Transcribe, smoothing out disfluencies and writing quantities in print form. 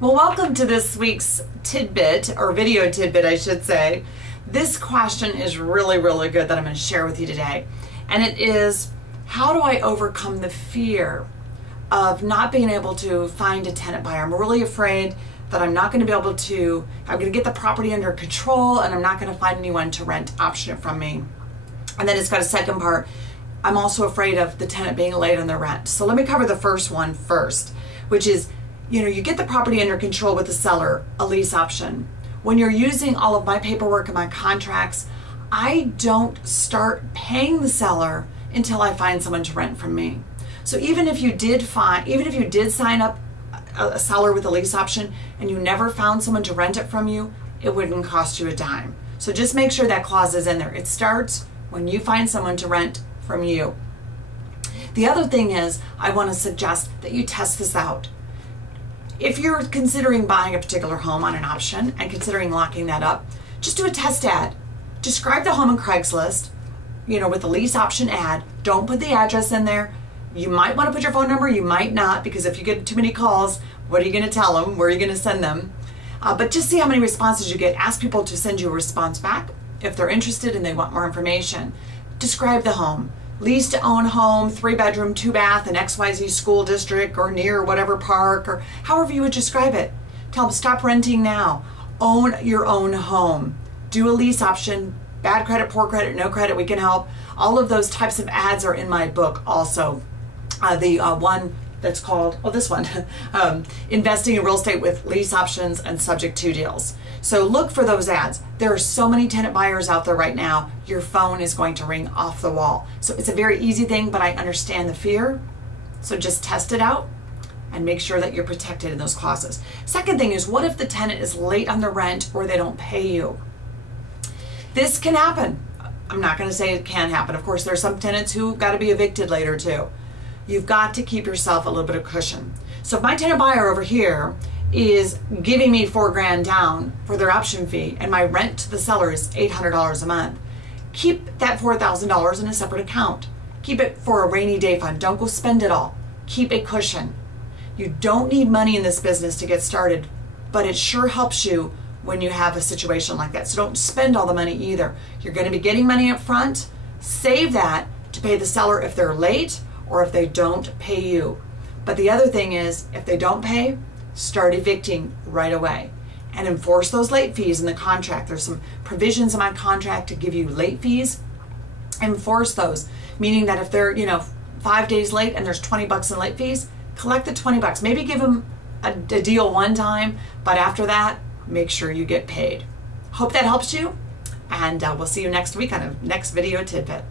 Well, welcome to this week's tidbit, or video tidbit, I should say. This question is really good that I'm going to share with you today. And it is, how do I overcome the fear of not being able to find a tenant buyer? I'm really afraid that I'm not going to be able to, I'm going to get the property under control and I'm not going to find anyone to rent option it from me. And then it's got a second part. I'm also afraid of the tenant being late on their rent. So let me cover the first one first, which is, you get the property under control with the seller, a lease option. When you're using all of my paperwork and my contracts, I don't start paying the seller until I find someone to rent from me. So even if you did sign up a seller with a lease option and you never found someone to rent it from you, it wouldn't cost you a dime. So just make sure that clause is in there. It starts when you find someone to rent from you. The other thing is, I want to suggest that you test this out. If you're considering buying a particular home on an option and considering locking that up, just do a test ad. Describe the home on Craigslist, with the lease option ad. Don't put the address in there. You might want to put your phone number, you might not, because if you get too many calls, what are you going to tell them? Where are you going to send them? But just see how many responses you get. Ask people to send you a response back if they're interested and they want more information. Describe the home. Lease to own home, 3-bedroom, 2-bath, an XYZ school district or near whatever park, or however you would describe it. Tell them, stop renting now. Own your own home. Do a lease option. Bad credit, poor credit, no credit, we can help. All of those types of ads are in my book also. The one that's called, this one, Investing in Real Estate with Lease Options and Subject to Deals. So look for those ads. There are so many tenant buyers out there right now, your phone is going to ring off the wall. So it's a very easy thing, but I understand the fear. So just test it out and make sure that you're protected in those clauses. Second thing is, what if the tenant is late on the rent or they don't pay you? This can happen. I'm not going to say it can happen. Of course, there's some tenants who got to be evicted later too. You've got to keep yourself a little bit of cushion. So if my tenant buyer over here is giving me $4,000 down for their option fee and my rent to the seller is $800 a month, keep that $4,000 in a separate account. Keep it for a rainy day fund. Don't go spend it all. Keep a cushion. You don't need money in this business to get started, but it sure helps you when you have a situation like that. So don't spend all the money either. You're going to be getting money up front. Save that to pay the seller if they're late or if they don't pay you. But the other thing is, if they don't pay, start evicting right away and enforce those late fees in the contract. There's some provisions in my contract to give you late fees. Enforce those, meaning that if they're 5 days late and there's $20 in late fees, collect the $20. Maybe give them a deal one time, but after that, make sure you get paid. Hope that helps you, and we'll see you next week on a next video tidbit.